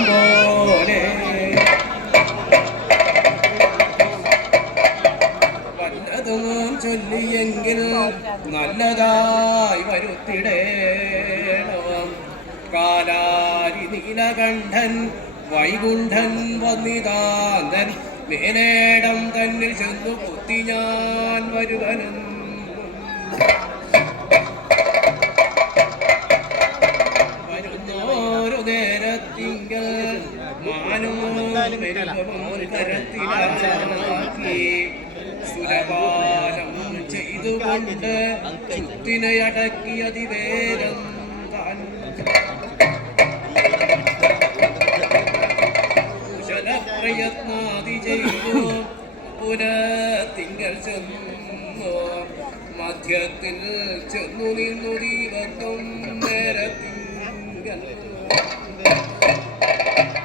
പോലെ വല്ലതും ചൊല്ലിയെങ്കിൽ നല്ലതായി വരുത്തിടേണം. കാലാരി നീലകണ്ഠൻ വൈകുണ്ഠൻ വന്നിതാന്തൻ മേലേടം തന്നിൽ ചെന്നു കുത്തി ഞാൻ വരുവനും. വരുന്നോരു നേരത്തിങ്കൽ മാനോ കരത്തിലാക്കി സുലപാലം ചെയ്തുകൊണ്ട് ചുത്തിനയടക്കിയതിവേരം താൻ കുശലപ്രയത്നാദി ചെയ്തു പുനത്തിങ്കൽ ചെന്നു മധ്യത്തിൽ ചെന്നു നിന്നു ദീപത്വം നേരത്തി